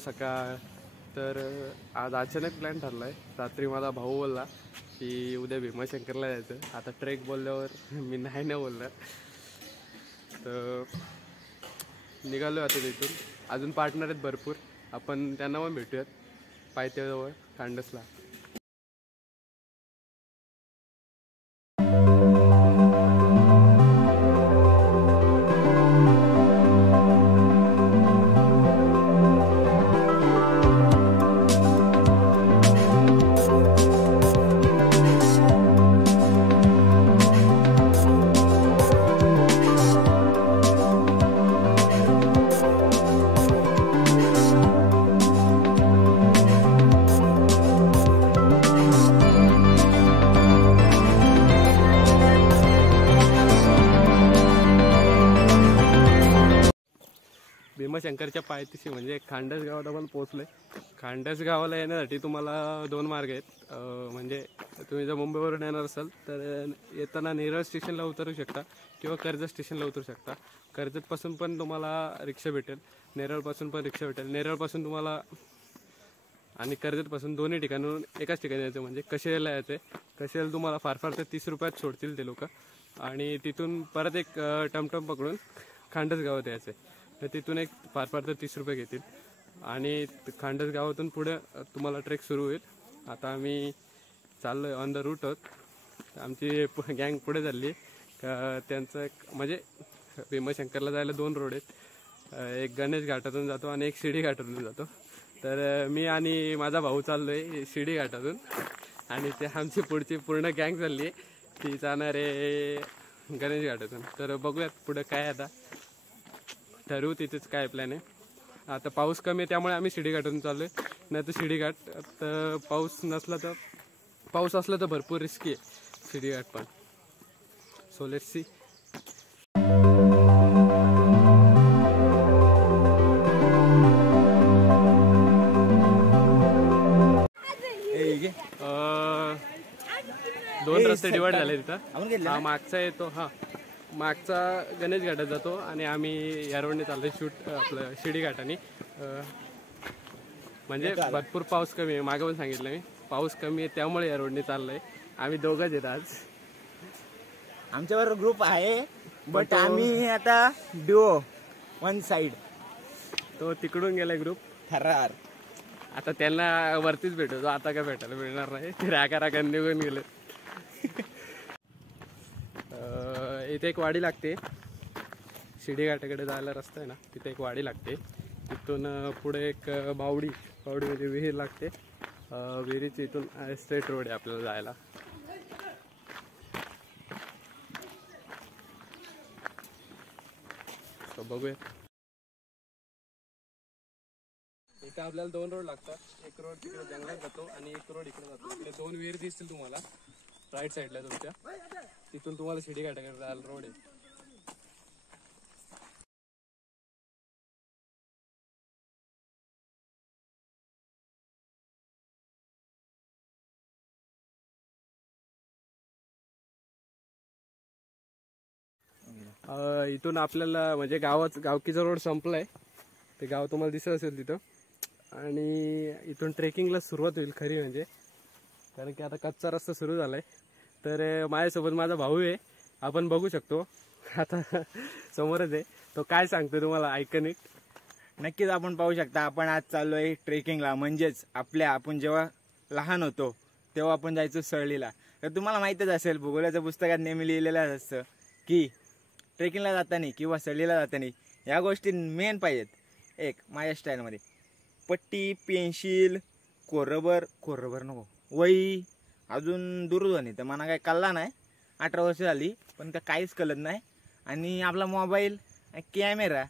सकाळ. तर आज अचानक प्लॅन ठरला आहे. रात्री माझा भाऊ बोलला की उद्या भीमाशंकरला जायचं. आता ट्रेक बोलल्यावर मी नाही बोललं. तर निघालो आता तिथून. अजून पार्टनर आहेत भरपूर, आपण त्यांना पण भेटूयात पायथ्याजवळ कांडसला. भीमाशंकरच्या पायथ्याशी म्हणजे खांडस गावात आपण पोहोचलोय. खांडस गावाला येण्यासाठी तुम्हाला 2 मार्ग आहेत. म्हणजे तुम्ही जर मुंबईवरून येणार असाल तर येताना नेरळ स्टेशनला उतरू शकता किंवा कर्जत स्टेशनला उतरू शकता. कर्जतपासून पण तुम्हाला रिक्षा भेटेल, नेरळपासून पण रिक्षा भेटेल. नेरळपासून तुम्हाला आणि कर्जतपासून दोन्ही ठिकाणून एकाच ठिकाणी यायचं म्हणजे कशेला यायचं आहे. कशेला तुम्हाला फार फार तर 30 रुपयात सोडतील ते लोक. आणि तिथून परत एक टमटम पकडून खांडस गावात यायचं आहे. तर तिथून एक फार फार तर 30 रुपये घेतील. आणि खांडस गावातून पुढे तुम्हाला ट्रेक सुरू होईल. आता आम्ही चाललो आहे, ऑन द रूट आहोत. आमची गँग पुढे चालली का. त्यांचं म्हणजे भीमाशंकरला जायला 2 रोड आहेत. एक गणेश घाटातून जातो आणि एक शिडी घाटातून जातो. तर मी आणि माझा भाऊ चाललो आहे शिडी घाटातून आणि ते आमची पुढची पूर्ण गँग चालली आहे ती जाणार आहे गणेश घाटातून. तर बघूयात पुढं काय आता ठरवू, तिथेच काय प्लॅन आहे. आता पाऊस कमी आहे त्यामुळे आम्ही शिडी घाटातून चाललो आहे. नाही तर शिडी घाट तर पाऊस नसला तर, पाऊस असला तर भरपूर रिस्की आहे शिडी घाट पण. So let's see. दोन रस्ते डिवाइड झाले तिथं. हा मागचा येतो, हा मागचा गणेश घाटात जातो आणि आम्ही या रोडने चाललोय शूट आपलं शिडी घाटाने. म्हणजे भरपूर पाऊस कमी आहे, मागे पण सांगितलं मी पाऊस कमी आहे त्यामुळे या रोडने चाललोय. आम्ही दोघंच आहेत आज. आमच्याबरोबर ग्रुप आहे बट आम्ही आता ड्युओ वन साइड. तो तिकडून गेलाय ग्रुप थरार. आता त्यांना वरतीच भेटतो, आता काय भेटायला मिळणार नाही. ते रागा निघून गेले. इथे एक वाडी लागते, शिडी घाटाकडे जायला रस्ता आहे ना, तिथे एक वाडी लागते. तिथून पुढे एक बावडीमध्ये विहीर लागते. विहिरीची इथून स्ट्रेट रोड आहे आपल्याला जायला. बघूया. इथे आपल्याला 2 रोड लागतात. एक रोड तिकडे जंगलात जातो आणि एक रोड इकडे जातो. इकडे 2 विहीर दिसतील तुम्हाला राईट साईडला तुमच्या. तिथून तुम्हाला शिडी घाटाकडे जायला रोड आहे. इथून आपल्याला म्हणजे गावकीचा रोड संपलाय. ते गाव तुम्हाला दिसत असेल तिथं. आणि इथून ट्रेकिंगला सुरुवात होईल खरी म्हणजे, कारण की आता कच्चा रस्ता सुरू झालाय. तर माझ्यासोबत माझा भाऊ आहे, आपण बघू शकतो आता समोरच आहे. तो काय सांगतो तुम्हाला ऐकणिक. नक्कीच आपण पाहू शकता. आपण आज चाललोय ट्रेकिंगला. म्हणजेच आपण जेव्हा लहान होतो तेव्हा आपण जायचो सहलीला. तर तुम्हाला माहितीच असेल, भूगोलाच्या पुस्तकात नेहमी लिहिलेलं असतं की ट्रेकिंगला जाताना किंवा सहलीला जाताना या गोष्टी मेन पाहिजेत. एक माझ्या स्टाईलमध्ये पट्टी, पेन्सिल, कोरबर नको, वही, अजून दूरध्वनी. तर मला काय कळला नाही, 18 वर्ष झाली पण का काहीच कळत नाही. आणि आपला मोबाईल, कॅमेरा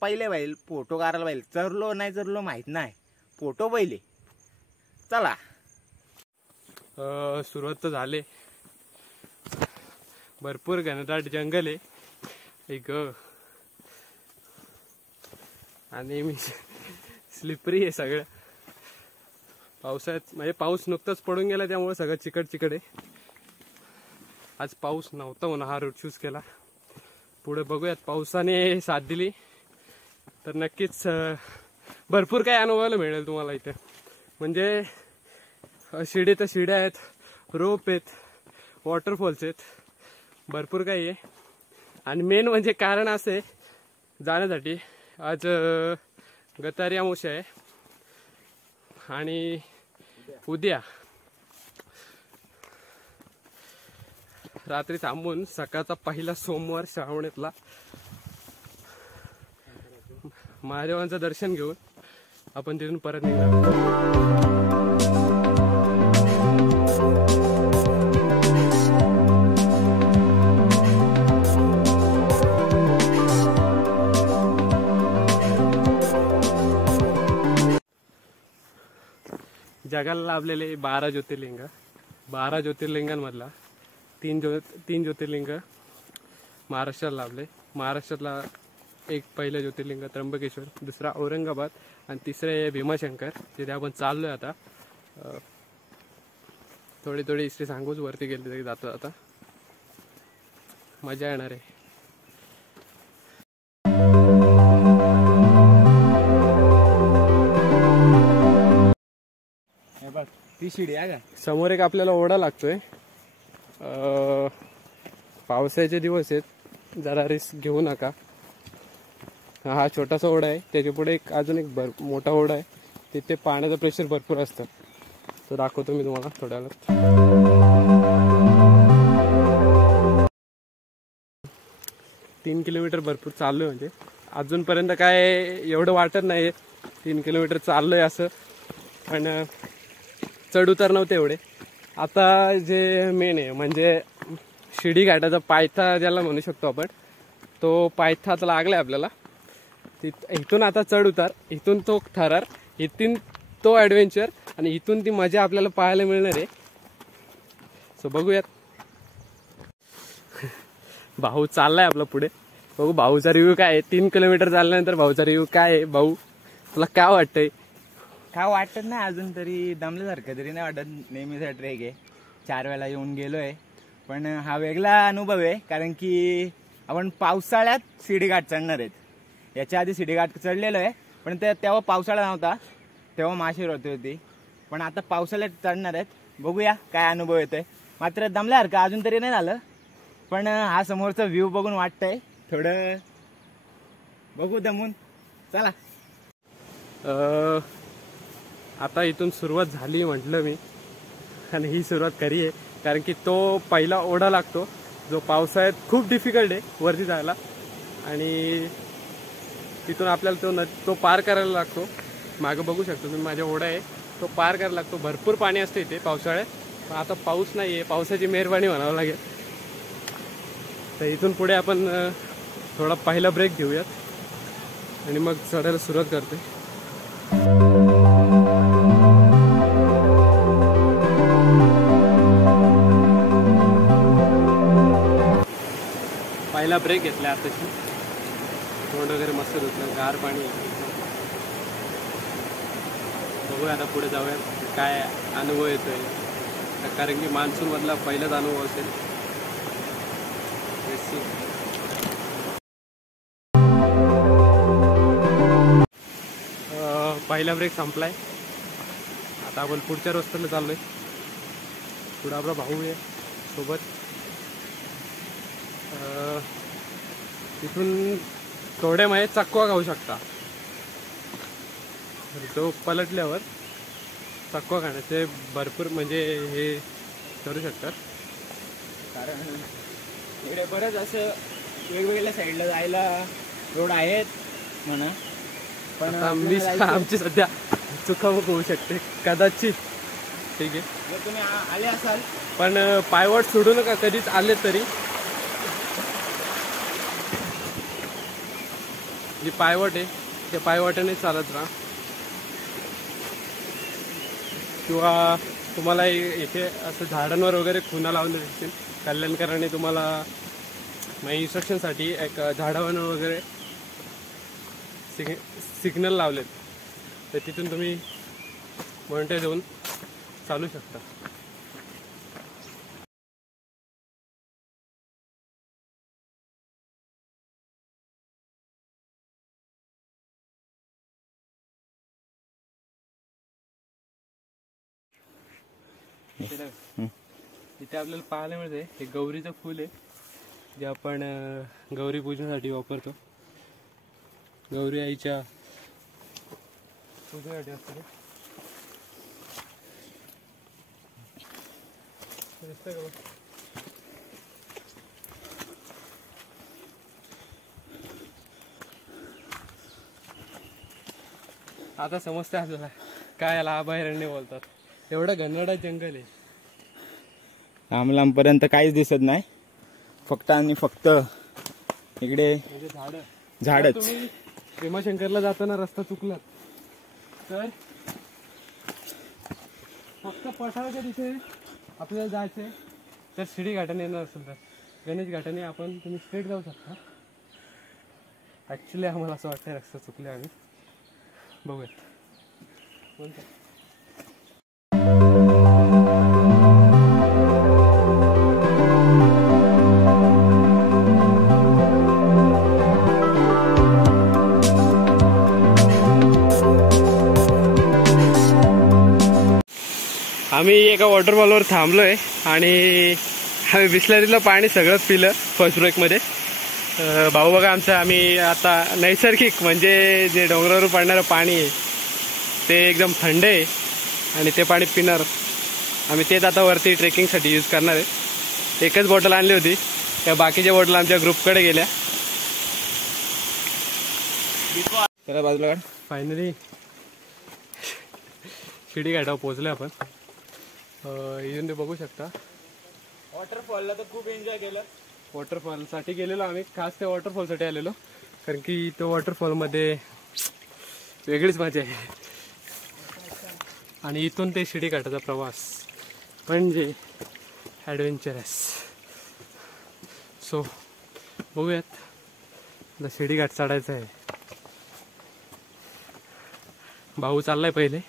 पहिले पाहिजे, फोटो काढायला पाहिजे. चरलो नाही चरलो माहीत नाही, फोटो पहिले. चला सुरुवात तर झाले. भरपूर घनदाट जंगल आहे एक आणि मी स्लिपरी आहे सगळं. पावसाळ्यात म्हणजे पाऊस नुकताच पडून गेला त्यामुळे सगळं चिकट आहे. आज पाऊस नव्हता म्हणून हा रूट चूज केला. पुढे बघूयात, पावसाने साथ दिली तर नक्कीच भरपूर काही अनुभवायला मिळेल तुम्हाला इथे. म्हणजे शिडी तर शिड्या आहेत, रोप आहेत, वॉटरफॉल्स आहेत, भरपूर काही आहे. आणि मेन म्हणजे कारण असं आहे जाण्यासाठी, आज गतारी अमावस्या आहे आणि उद्या रात्री थांबून सकाळचा पहिला सोमवार श्रावणेतला महादेवांचं दर्शन घेऊन आपण तिथून परत निघणार. जगाला लाभलेले 12 ज्योतिर्लिंग, 12 ज्योतिर्लिंगांमधला तीन ज्योतिर्लिंग महाराष्ट्राला लाभले. महाराष्ट्रातला एक पहिलं ज्योतिर्लिंग त्र्यंबकेश्वर, दुसरा औरंगाबाद आणि तिसरे भीमाशंकर, जिथे आपण चाललोय आता. थोडी थोडी हिस्ट्री सांगूच, वरती गेली तरी जातो. आता मजा येणार आहे. ती शिडी आहे का समोर एक आपल्याला ओढा लागतोय. पावसाचे दिवस आहेत, जरा रिस्क घेऊ नका. हा छोटासा ओढा आहे, त्याच्या पुढे अजून एक मोठा ओढा आहे. तिथे पाण्याचं प्रेशर भरपूर असतं. तो दाखवतो मी तुम्हाला थोड्या वेळात. 3 किलोमीटर भरपूर चाललोय, म्हणजे अजूनपर्यंत काय एवढं वाटत नाही 3 किलोमीटर चाललोय असं, पण चढ उतार नव्हते एवढे. आता जे मेन आहे म्हणजे शिडी घाटाचा पायथा ज्याला म्हणू शकतो आपण, तो पायथा आता लागलाय आपल्याला. इथून आता चढ उतार, इथून तो थरार, इथून तो ॲडव्हेंचर आणि इथून ती मजा आपल्याला पाहायला मिळणार आहे. सो बघूयात. भाऊ चाललाय आपला पुढे, बघू भाऊचा रिव्ह्यू काय आहे. 3 किलोमीटर चालल्यानंतर भाऊचा रिव्ह्यू काय आहे. भाऊ तुला काय वाटतंय? काय वाटत नाही अजून तरी, दमल्यासारखं तरी नाही वाटत. नेहमीचा ट्रेक आहे, 4 वेळा येऊन गेलोय, पण हा वेगळा अनुभव आहे. कारण की आपण पावसाळ्यात शिडीघाट चढणार आहेत. याच्या आधी शिडीघाट चढलेलो आहे, पण तेव्हा पावसाळा नव्हता, तेव्हा महाशिवरात्री होती. पण आता पावसाळ्यात चढणार आहेत. बघूया काय अनुभव येतोय. मात्र दमल्यासारखं अजून तरी नाही झालं, पण हा समोरचा व्ह्यू बघून वाटतंय थोडं बघू दमून. चला. आता इथून सुरुवात झाली म्हटलं मी, आणि ही सुरुवात खरी आहे. कारण की तो पहिला ओढा लागतो जो पावसाळ्यात खूप डिफिकल्ट आहे वरती जायला, आणि तिथून आपल्याला तो पार करायला लागतो. मागं बघू शकतो तुम्ही, माझ्या ओढा आहे, तो पार करायला लागतो. भरपूर पाणी असते इथे पावसाळ्यात, पण आता पाऊस नाही आहे, पावसाची मेहरबानी म्हणावं लागेल. तर इथून पुढे आपण थोडा पहिला ब्रेक घेऊयात आणि मग चढायला सुरुवात करते. पहिला ब्रेक घेतला आताशी, तोंड वगैरे मस्त धुतलं, गार पाणी. बघूया आता पुढे जाऊया काय अनुभव येतोय, कारण की मान्सून मधला पहिलाच अनुभव असेल. पहिला ब्रेक संपलाय, आता आपण पुढच्या रस्त्याला चाललोय. पुढे आपला भाऊ आहे सोबत. तिथून थोड्या मागे चकवा खाऊ शकता. तो पलटल्यावर चकवा खाण्याचे भरपूर म्हणजे हे करू शकतात. कारण इकडे बरंच असं वेगवेगळ्या साईडला जायला रोड आहेत म्हणा, पण आमची सध्या चुकामुक होऊ शकते कदाचित. ठीक आहे, जर तुम्ही आले असाल, पण पायवाट सोडू नका कधीच आले तरी. जी पायवाट आहे त्या पायवाटाने चालत राहा. किंवा तुम्हाला इथे असं झाडांवर वगैरे खुणा लावले दिसतील. कल्याणकरांनी तुम्हाला इन्स्ट्रक्शनसाठी एक झाडावर वगैरे सिग्नल लावलेत, तर तिथून तुम्ही मॉनिटर देऊन चालू शकता. इथे आपल्याला पाहायला मिळते हे गौरीचं फूल आहे जे आपण गौरी पूजनासाठी वापरतो. गौरी आईच्या पूजेसाठी असतं ते. दिसतंय का बघ? आता समजते आपल्याला काय याला अभयारण्य बोलतात. एवढं घनदाट जंगल आहे. लांब लांबपर्यंत काहीच दिसत नाही, फक्त आणि फक्त इकडे म्हणजे झाडच. तुम्ही भीमाशंकरला जाताना रस्ता चुकलात तर फक्त पठाराच्या तिथे आपल्याला जायचंय. तर शिडी घाटाने येणार असेल तर गणेश घाटाने आपण तुम्ही स्ट्रेट जाऊ शकता. ॲक्च्युली आम्हाला असं वाटतं रस्ता चुकले आम्ही. बघूयात कोणतं. आम्ही एका वॉटरफॉलवर थांबलोय आणि आम्ही बिस्लरीतलं पाणी सगळंच पिलं फर्स्ट ब्रेकमध्ये. भाऊ बघा आमचं, आम्ही आता नैसर्गिक म्हणजे जे डोंगरावर पडणारं पाणी आहे ते एकदम थंड आहे आणि ते पाणी पिणार. आम्ही तेच आता वरती ट्रेकिंगसाठी यूज करणार आहे. एकच बॉटल आणली होती, त्या बाकीच्या बॉटल आमच्या ग्रुपकडे गेल्या. त्याला बाजूला फायनली शिडी घाटावर पोहोचले आपण. इथून ते बघू शकता. वॉटरफॉलला तर खूप एन्जॉय केलं. वॉटरफॉलसाठी गेलेलो आम्ही, खास त्या वॉटरफॉलसाठी आलेलो, कारण की तो वॉटरफॉलमध्ये वेगळीच मजा आहे. आणि इथून ते शिडी घाटाचा प्रवास म्हणजे ॲडव्हेंचरस. सो बघूयात, आता शिडी घाट चढायचं आहे. भाऊ चाललाय पहिले.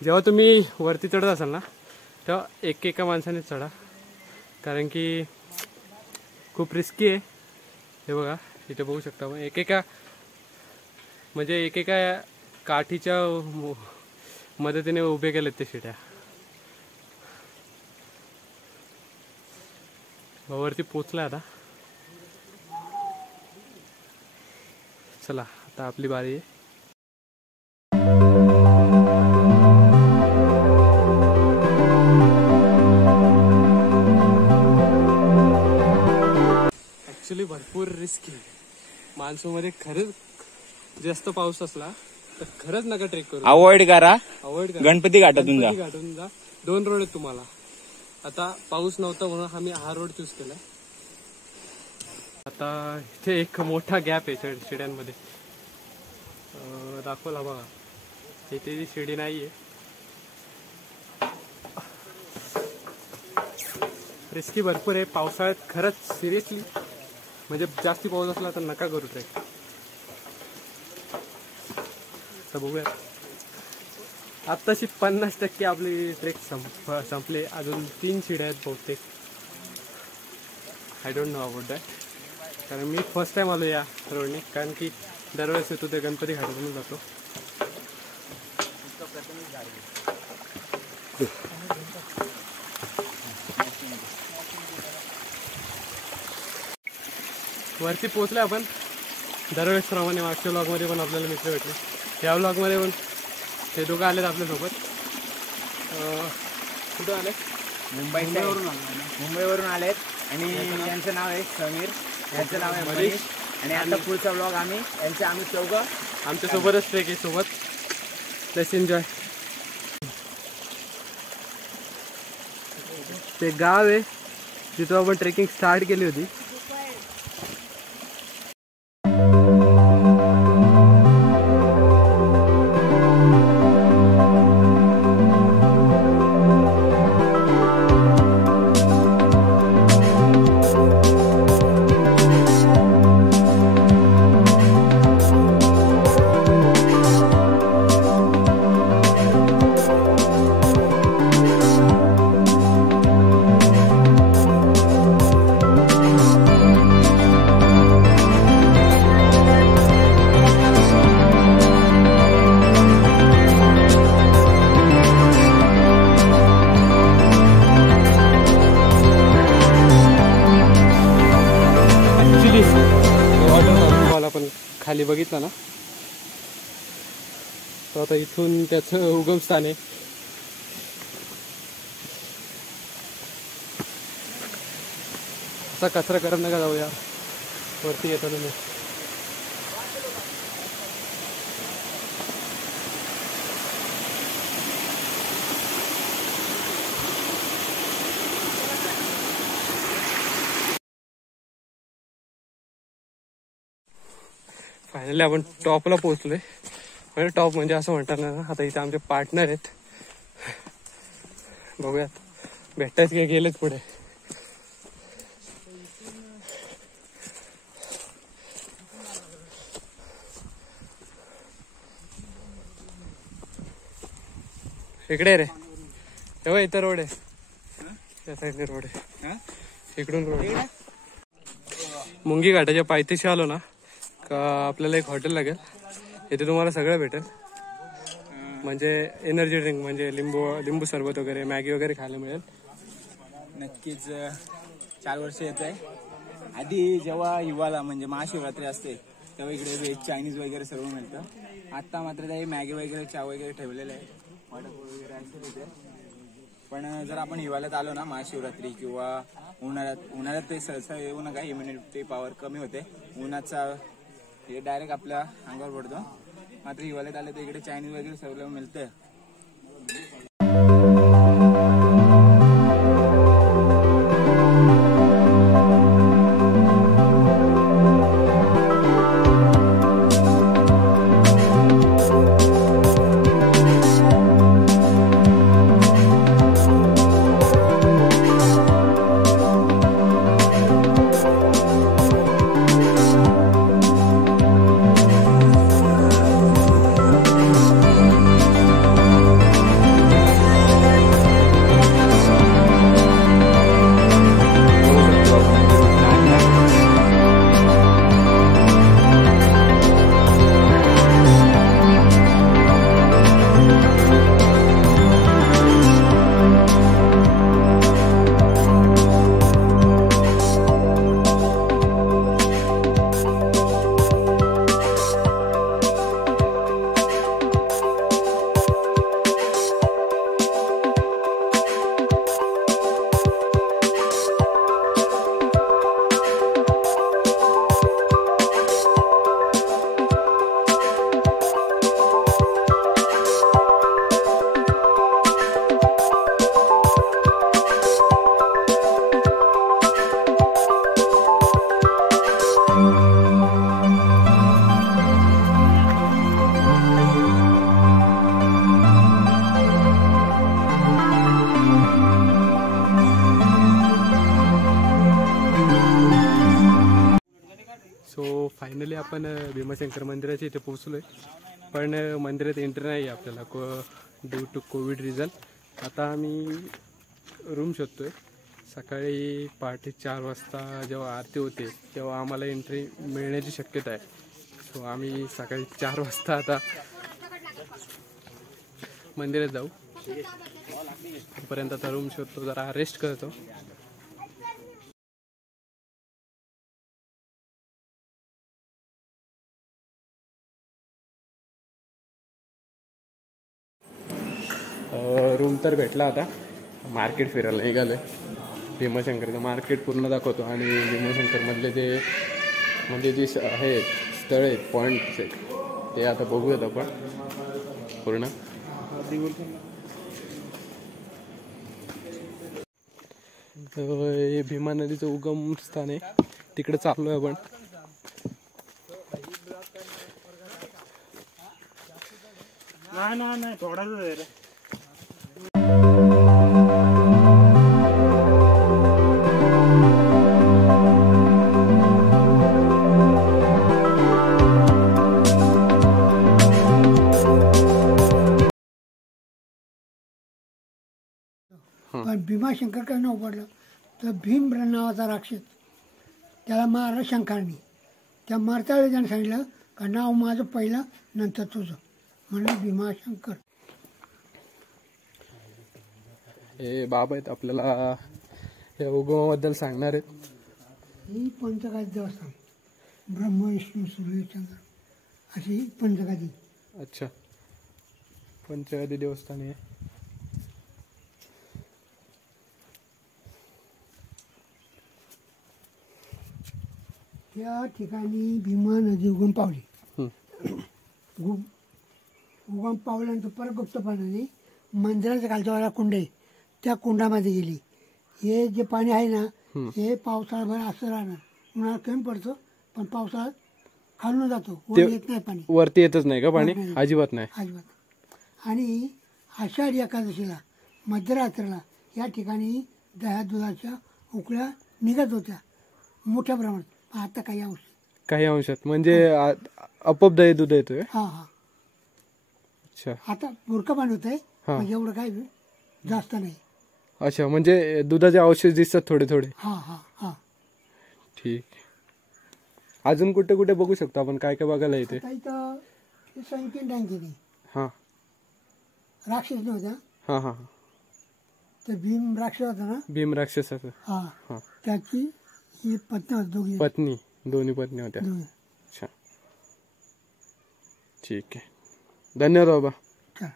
जेव्हा तुम्ही वरती चढत असाल ना तेव्हा एकेका माणसाने चढा, कारण की खूप रिस्की आहे. हे बघा इथे बघू शकता, एकेका काठीच्या मदतीने उभे केलेत ते शिड्या. वरती पोचला आता. चला आता आपली बारी आहे. ॲक्च्युली भरपूर रिस्की. मान्सूनमध्ये खरंच जास्त पाऊस असला तर खरंच नका ट्रेक करू. अवॉइड करा. गणपती घाटातून जा. दोन रोड आहेत तुम्हाला. आता पाऊस नव्हता म्हणून आम्ही हा रोड चूज केला. आता इथे एक मोठा गॅप आहे शिड्यांमध्ये, दाखवला बघा. इथे जी शिडी नाहीये. रिस्की भरपूर आहे पावसाळ्यात. खरंच सिरियसली म्हणजे जास्ती पाऊस असला तर नका करू ट्रेक. तर बघूया. आत्ताशी 50% आपली ट्रेक संपले. अजून 3 शिड्या आहेत बहुतेक. I don't know about that, कारण मी फर्स्ट टाइम आलो या रोडने, कारण की दरवेळेस येतो ते गणपती घाटातून जातो. वरती पोहोचले आपण. दरवेळेस प्रमाणे मागच्या ब्लॉगमध्ये पण आपल्याला मित्र भेटले. या ब्लॉगमध्ये पण ते दोघं आलेत आपल्यासोबत. कुठं आले? मुंबईवरून आलेत. आणि यांचं नाव आहे समीर, यांचं नाव आहे मनीष. आणि आता पुढचा ब्लॉग आम्ही चौघं आमच्यासोबतच ट्रेक आहे सोबत. Let's enjoy. ते गाव आहे जिथं आपण ट्रेकिंग स्टार्ट केली होती. खाली बघितला ना, तो आता इथून त्याचं उगमस्थान आहे. असा कचरा करत नका जाऊया, वरती येतो तुम्ही. फायनली आपण टॉपला पोहोचलोय. म्हणजे टॉप म्हणजे असं म्हणतात ना, आता इथे आमचे पार्टनर आहेत. बघूयात भेटतायत की गेलेच पुढे. इकडे रे, तेव्हा इथं रोड आहे, त्या साईडने रोड आहे, इकडून रोड. मुंगी घाटाच्या पायथ्याशी आलो ना का आपल्याला एक हॉटेल लागेल. इथे तुम्हाला सगळं भेटेल, म्हणजे एनर्जी ड्रिंक, म्हणजे लिंबू सरबत वगैरे, मॅगी वगैरे खायला मिळेल. नक्कीच 4 वर्ष येत आहे. आधी जेव्हा हिवाळा म्हणजे महाशिवरात्री असते तेव्हा इकडे व्हेज चायनीज वगैरे सर्व मिळतं. आता मात्र काही मॅगी वगैरे चहा वगैरे ठेवलेलं आहे, वडापाव वगैरे असं तिथे. पण जर आपण हिवाळ्यात आलो ना, महाशिवरात्री किंवा उन्हाळ्यात ते सहसा येऊ नका, इम्युनिटी पॉवर कमी होते. उन्हाचा हे डायरेक्ट आपल्या अंगावर पडतो. मात्र हिवाळ्यात आले तर इकडे चायनीज वगैरे सर्व मिळतं. फायनली आपण भीमाशंकर मंदिराच्या इथे पोहोचलोय. पण मंदिरात एंट्री नाही आहे आपल्याला ड्यू टू कोविड रिझन. आता आम्ही रूम शोधतोय. सकाळी पहाटे 4 वाजता जेव्हा आरती होते तेव्हा आम्हाला एंट्री मिळण्याची शक्यता आहे. सो आम्ही सकाळी 4 वाजता आता मंदिरात जाऊ. तोपर्यंत आता रूम शोधतो, जरा रेस्ट करतो. रूम तर भेटला. आता मार्केट फिरायला निघालोय. भीमाशंकरचं मार्केट पूर्ण दाखवतो आणि भीमाशंकरमधले जे म्हणजे जे आहे स्थळ आहेत, पॉईंट्स आहेत, ते आता बघूयात आपण पूर्ण. हे भीमा नदीचं उगम स्थान आहे, तिकडे चाललोय आपण. नाही थोडाच आहे रे. पण भीमाशंकर काय नाव पडलं तर भीम नावाचा राक्षस, त्याला मारलं शंकराने. त्या मारताळी त्याने सांगितलं का नाव माझं पहिलं नंतर तुझं, म्हणलं भीमाशंकर. हे बाबा आहेत आपल्याला या उगमाबद्दल सांगणार आहेत. ही पंचकाज देवस्थान, ब्रह्म विष्णू सूर्यचंद्र अशी पंचगादी. अच्छा, पंचगादी देवस्थान आहे. त्या ठिकाणी भीमा नदी उगम पावली. उगम पावल्यानंतर परत गुप्तपणाने मंदिराच्या खालच्या वाला कुंड आहे त्या कुंडामध्ये गेली. हे जे पाणी आहे ना हे पावसाळ्याभर असं राहणार. उन्हाळा कमी पडतो पण पावसाळ्यात खालून जातो, वर येत नाही पाणी, वरती येतच नाही का पाणी? अजिबात नाही. अजिबात. आणि आषाढी एकादशीला मध्यरात्रीला या ठिकाणी दह्या दुधाच्या उकळ्या निघत होत्या मोठ्या प्रमाणात. आता काही अंशात म्हणजे आपोआप दही दूध येतोय. हा हा. अच्छा. आता बुरका पाणी होत आहे म्हणजे एवढं काही जास्त नाही. अच्छा, म्हणजे दुधाचे अवशेष दिसतात थोडे थोडे. हा हा हा. ठीक. अजून कुठे कुठे बघू शकतो आपण? काय काय बघायला येते? आता इथं संकीन टँक आहे. हा. राक्षस नव्हता. हा हा. तर भीम राक्षस होता ना. भीम राक्षसाचं. हा. त्याची ही पत्नी होती. दोघी पत्नी, दोन्ही पत्नी होत्या. दोघी. अच्छा, ठीक आहे. धन्यवाद बाबा. चला.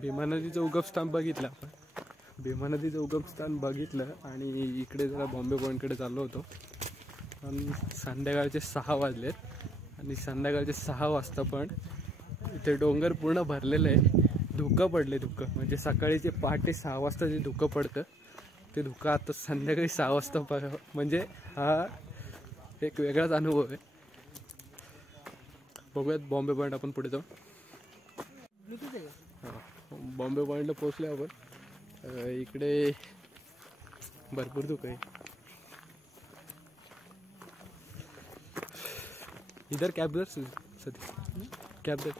भीमा नदीचं उगमस्थान बघितलं आपण. भीमा नदीचं उगमस्थान बघितलं आणि इकडे जरा बॉम्बे पॉईंटकडे चाललो होतो. पण संध्याकाळचे 6 वाजलेत आणि संध्याकाळचे 6 वाजता पण इथे डोंगर पूर्ण भरलेलं आहे. धुकं पडले. धुकं म्हणजे सकाळीचे पहाटे 6 वाजता जे धुकं पडतं ते धुकं आता संध्याकाळी 6 वाजता म्हणजे हा एक वेगळाच अनुभव आहे. बघूयात बॉम्बे पॉईंट आपण पुढे जाऊ. बॉम्बे पॉईंटला पोहोचले आपण. इकडे भरपूर धुकं आहे. इधर कैब दर सदी कैब दर.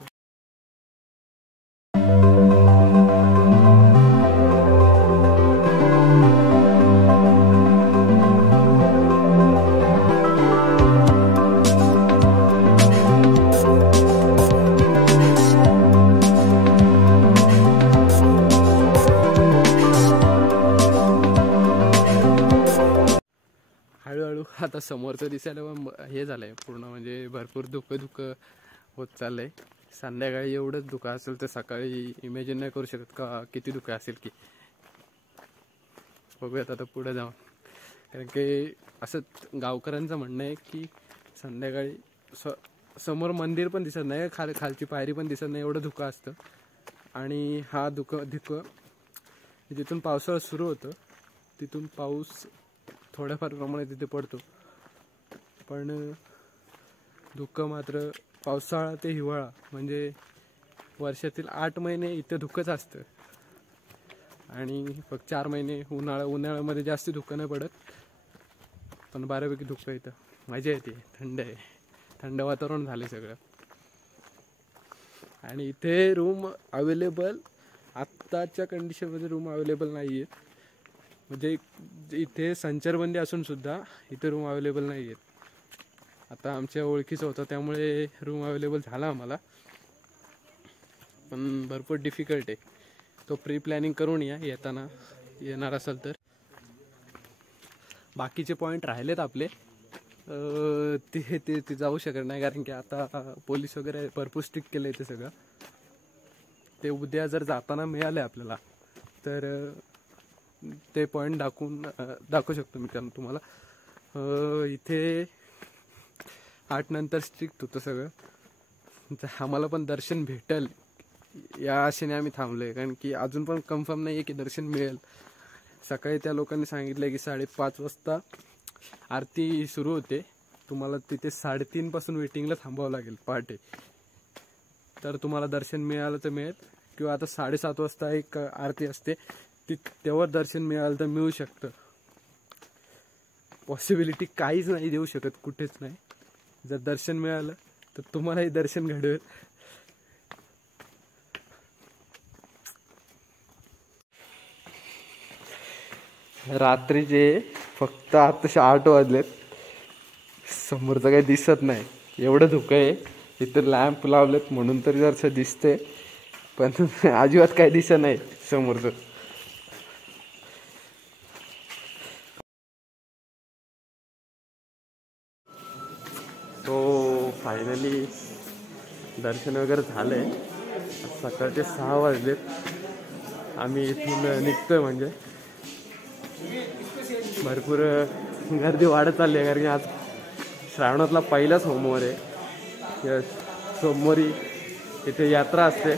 हळूहळू आता समोरचं दिसायला हे झालंय पूर्ण म्हणजे भरपूर धुकं होत चाललंय. संध्याकाळी एवढंच धुकं असेल तर सकाळी इमॅजिन नाही करू शकत का किती धुकं असेल की. बघूयात आता पुढे जाऊन. कारण की असं गावकऱ्यांचं म्हणणं आहे की संध्याकाळी समोर मंदिर पण दिसत नाही, खालची पायरी पण दिसत नाही, एवढं धुकं असतं. आणि हा धुकं जिथून पावसाळा सुरू होतं तिथून पाऊस थोड्याफार प्रमाणात तिथे पडतो. पण धुकं मात्र पावसाळा ते हिवाळा म्हणजे वर्षातील 8 महिने इथे धुकंच असतं. आणि फक्त 4 महिने उन्हाळ्यामध्ये जास्त धुकं नाही पडत. पण बऱ्यापैकी धुकं इथं मजा येते. थंड आहे, थंड वातावरण झाले सगळं. आणि इथे रूम अवेलेबल आत्ताच्या कंडिशनमध्ये रूम अवेलेबल नाही आहेत. म्हणजे इथे संचारबंदी असून सुद्धा इथे रूम अवेलेबल नाही आहेत. आता आमच्या ओळखीचं होतं त्यामुळे रूम अवेलेबल झाला आम्हाला. पण भरपूर डिफिकल्ट आहे. तो प्री प्लॅनिंग करून येताना येणार असेल तर. बाकीचे पॉईंट राहिलेत आपले ते जाऊ शकत नाही कारण की आता पोलीस वगैरे भरपूर स्ट्रिक्ट केलं आहे ते सगळं. ते उद्या जर जाताना मिळाले आपल्याला तर ते पॉईंट दाखवू शकतो मी त्यांना तुम्हाला. इथे 8 नंतर स्ट्रिक्ट होतं सगळं. आम्हाला पण दर्शन भेटेल या आशेने आम्ही थांबलोय कारण की अजून पण कन्फर्म नाही आहे की दर्शन मिळेल. सकाळी त्या लोकांनी सांगितलं की 5:30 वाजता आरती सुरू होते. तुम्हाला तिथे 3:30 पासून वेटिंगला थांबावं लागेल पहाटे. तर तुम्हाला दर्शन मिळालं तर मिळेल किंवा आता 7:30 वाजता एक आरती असते तेव्हा दर्शन मिळालं तर मिळू शकतं. पॉसिबिलिटी काहीच नाही देऊ शकत, कुठेच नाही. जर दर्शन मिळालं तर तुम्हालाही दर्शन घडवेल. रात्रीचे फक्त आताशे 8 वाजलेत समोरचं काही दिसत नाही, एवढं धुकं आहे. इथं लॅम्प लावलेत म्हणून तरी जरसं दिसते, पण अजिबात काही दिसत नाही समोरचं. सो फायनली दर्शन वगैरे झालंय. सकाळचे 6 वाजलेत. आम्ही इथून निघतोय. म्हणजे भरपूर गर्दी वाढत चालली आहे, कारण की आज श्रावणातला पहिला सोमवार आहे. सोमवारी इथे यात्रा असते.